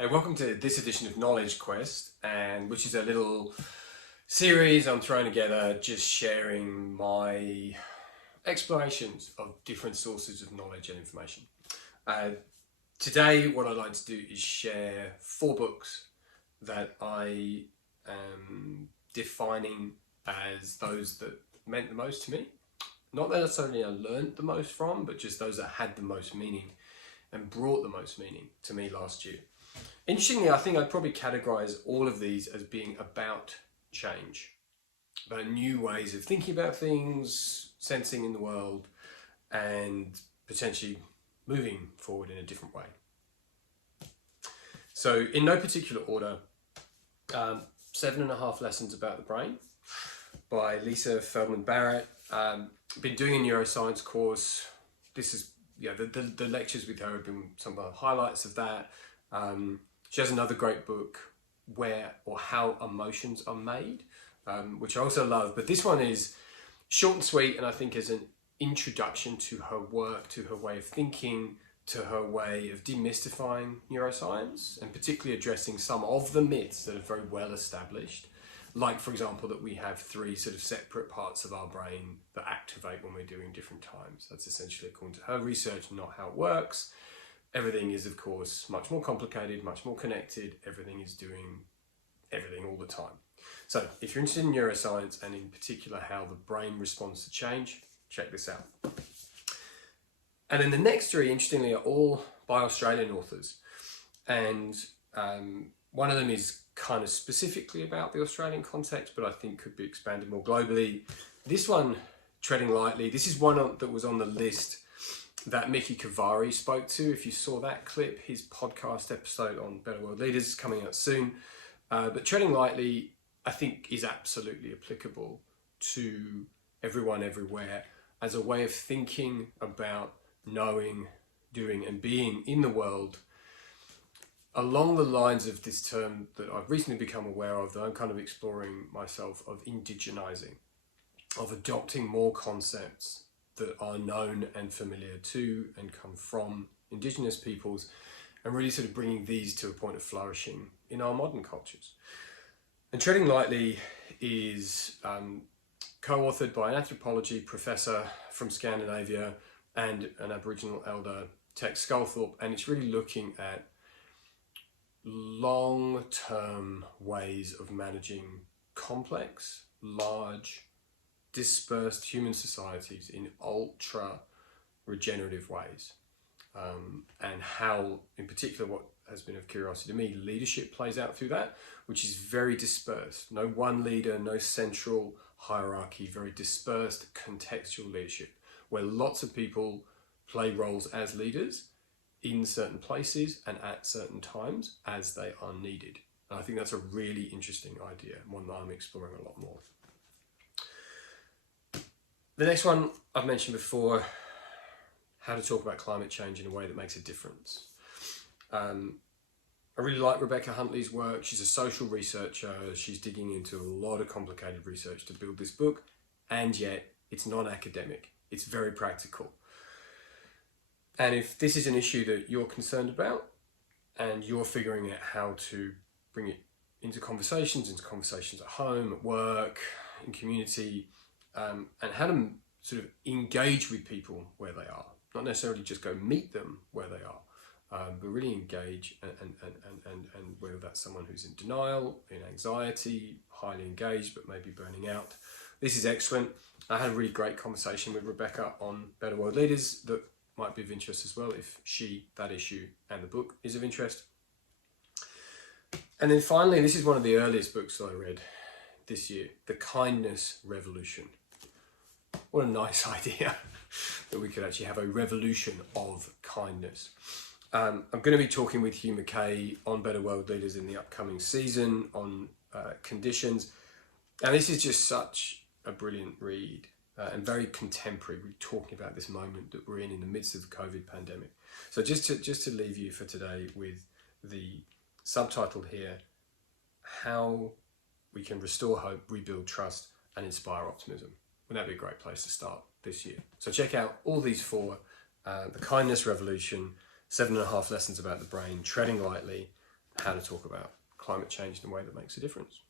Hey, welcome to this edition of Knowledge Quest, and which is a little series I'm throwing together, just sharing my explorations of different sources of knowledge and information. Today, what I'd like to do is share 4 books that I am defining as those that meant the most to me. Not necessarily I learned the most from, but just those that had the most meaning and brought the most meaning to me last year. Interestingly, I think I'd probably categorize all of these as being about change, about new ways of thinking about things, sensing in the world, and potentially moving forward in a different way. So in no particular order, 7.5 Lessons About the Brain by Lisa Feldman Barrett. Been doing a neuroscience course. This is, the lectures with her have been some of the highlights of that. She has another great book, Where or How Emotions Are Made, which I also love. But this one is short and sweet, and I think is an introduction to her work, to her way of thinking, to her way of demystifying neuroscience, and particularly addressing some of the myths that are very well established. Like, for example, that we have 3 sort of separate parts of our brain that activate when we're doing different times. That's essentially, according to her research, not how it works. Everything is, of course, much more complicated, much more connected. Everything is doing everything all the time. So if you're interested in neuroscience, and in particular how the brain responds to change, check this out. And then the next 3, interestingly, are all by Australian authors. And one of them is kind of specifically about the Australian context, but I think could be expanded more globally. This one, Treading Lightly, this is one that was on the list that Mickey Kavari spoke to. If you saw that clip, his podcast episode on Better World Leaders is coming out soon. But Treading Lightly, I think, is absolutely applicable to everyone everywhere as a way of thinking about knowing, doing and being in the world along the lines of this term that I've recently become aware of, that I'm kind of exploring myself, of indigenizing, of adopting more concepts that are known and familiar to and come from Indigenous peoples, and really sort of bringing these to a point of flourishing in our modern cultures. And Treading Lightly is co-authored by an anthropology professor from Scandinavia and an Aboriginal elder, Tex Sculthorpe, and it's really looking at long-term ways of managing complex, large, dispersed human societies in ultra regenerative ways, and how, in particular, what has been of curiosity to me, leadership plays out through that, which is very dispersed. No one leader, no central hierarchy, very dispersed contextual leadership, where lots of people play roles as leaders in certain places and at certain times as they are needed. And I think that's a really interesting idea, one that I'm exploring a lot more. The next one I've mentioned before, How to Talk About Climate Change in a Way That Makes a Difference. I really like Rebecca Huntley's work. She's a social researcher. She's digging into a lot of complicated research to build this book, and yet it's non-academic. It's very practical. And if this is an issue that you're concerned about, and you're figuring out how to bring it into conversations at home, at work, in community, and how to sort of engage with people where they are, not necessarily just go meet them where they are, but really engage, and whether that's someone who's in denial, in anxiety, highly engaged, but maybe burning out. This is excellent. I had a really great conversation with Rebecca on Better World Leaders that might be of interest as well, if that issue and the book is of interest. And then finally, this is one of the earliest books that I read this year, The Kindness Revolution. What a nice idea that we could actually have a revolution of kindness. I'm going to be talking with Hugh Mackay on Better World Leaders in the upcoming season on conditions. And this is just such a brilliant read, and very contemporary. We're talking about this moment that we're in the midst of the COVID pandemic. So just to leave you for today with the subtitle here, How We Can Restore Hope, Rebuild Trust and Inspire Optimism. Wouldn't that be a great place to start this year? So check out all these 4, The Kindness Revolution, 7.5 Lessons About the Brain, Treading Lightly, how to talk about climate change in a way that makes a difference.